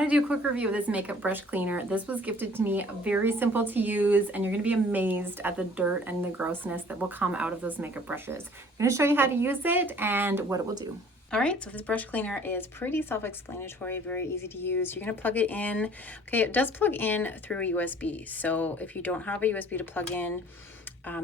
want to do a quick review of this makeup brush cleaner. This was gifted to me, very simple to use, and you're going to be amazed at the dirt and the grossness that will come out of those makeup brushes. I'm going to show you how to use it and what it will do. All right, so this brush cleaner is pretty self-explanatory, very easy to use. You're gonna plug it in. Okay, it does plug in through a USB. So if you don't have a USB to plug in,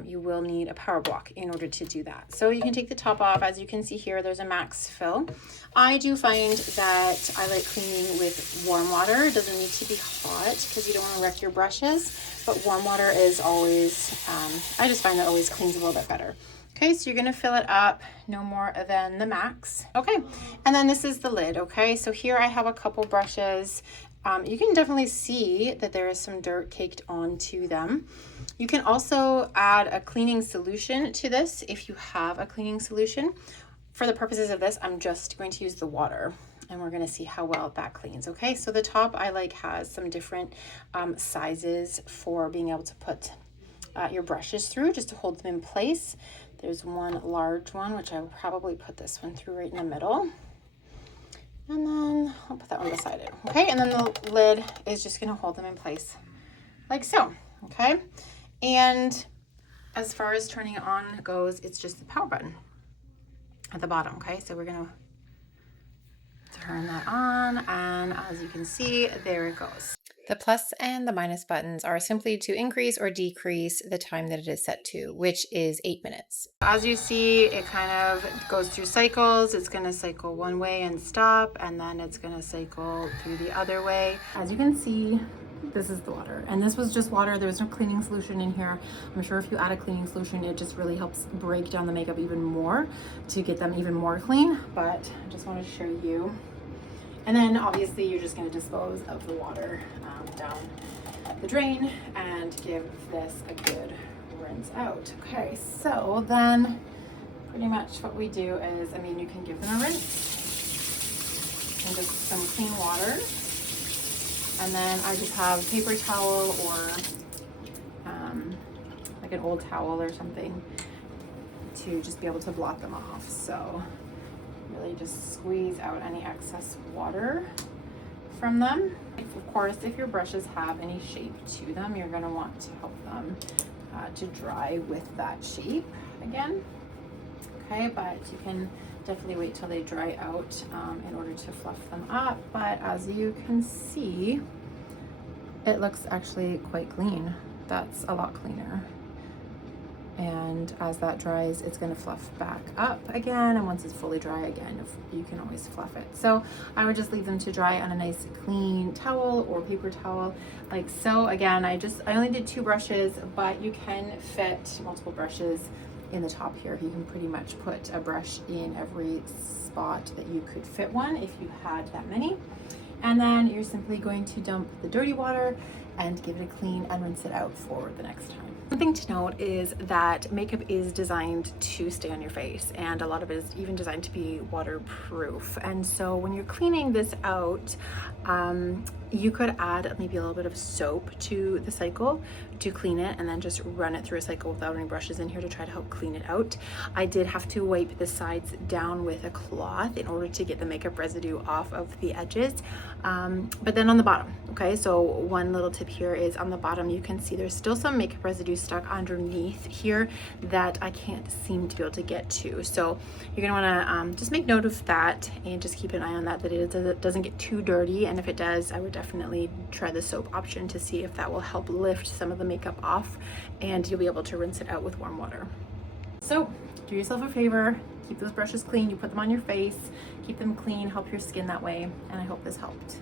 you will need a power block in order to do that. So you can take the top off. As you can see here, there's a max fill. I do find that I like cleaning with warm water. It doesn't need to be hot because you don't want to wreck your brushes, but warm water is always, I just find that always cleans a little bit better. Okay, so you're gonna fill it up no more than the max. Okay, and then this is the lid, okay? So here I have a couple brushes. You can definitely see that there is some dirt caked onto them. You can also add a cleaning solution to this if you have a cleaning solution. For the purposes of this, I'm just going to use the water and we're gonna see how well that cleans, okay? So the top I like has some different sizes for being able to put your brushes through just to hold them in place. There's one large one, which I will probably put this one through right in the middle. And then I'll put that one beside it. Okay, and then the lid is just gonna hold them in place like so, okay? And as far as turning it on goes, it's just the power button at the bottom, okay? So we're gonna turn that on, and as you can see, there it goes. The plus and the minus buttons are simply to increase or decrease the time that it is set to, which is 8 minutes. As you see, it kind of goes through cycles. It's gonna cycle one way and stop, and then it's gonna cycle through the other way. As you can see, this is the water, and this was just water. There was no cleaning solution in here. I'm sure if you add a cleaning solution, it just really helps break down the makeup even more to get them even more clean, but I just want to show you. And then obviously you're just going to dispose of the water down the drain and give this a good rinse out. Okay, so then pretty much what we do is, I mean, you can give them a rinse and just some clean water. And then I just have paper towel or like an old towel or something to just be able to blot them off. So really just squeeze out any excess water from them. Of course, if your brushes have any shape to them, you're going to want to help them to dry with that shape again. Okay, but you can definitely wait till they dry out in order to fluff them up. But as you can see, it looks actually quite clean. That's a lot cleaner. And as that dries, it's going to fluff back up again, and once it's fully dry again, you can always fluff it. So I would just leave them to dry on a nice clean towel or paper towel like so. Again, I only did 2 brushes, but you can fit multiple brushes in the top here. You can pretty much put a brush in every spot that you could fit one if you had that many. And then you're simply going to dump the dirty water and give it a clean and rinse it out for the next time. Something to note is that makeup is designed to stay on your face, and a lot of it is even designed to be waterproof. And so when you're cleaning this out, you could add maybe a little bit of soap to the cycle to clean it, and then just run it through a cycle without any brushes in here to try to help clean it out. I did have to wipe the sides down with a cloth in order to get the makeup residue off of the edges, but then on the bottom, okay, so one little tip here is on the bottom you can see there's still some makeup residue stuck underneath here that I can't seem to be able to get to. So you're gonna want to just make note of that and just keep an eye on that it doesn't get too dirty, and if it does, I would definitely try the soap option to see if that will help lift some of the makeup off, and you'll be able to rinse it out with warm water. So do yourself a favor, keep those brushes clean. You put them on your face, keep them clean, help your skin that way, and I hope this helped.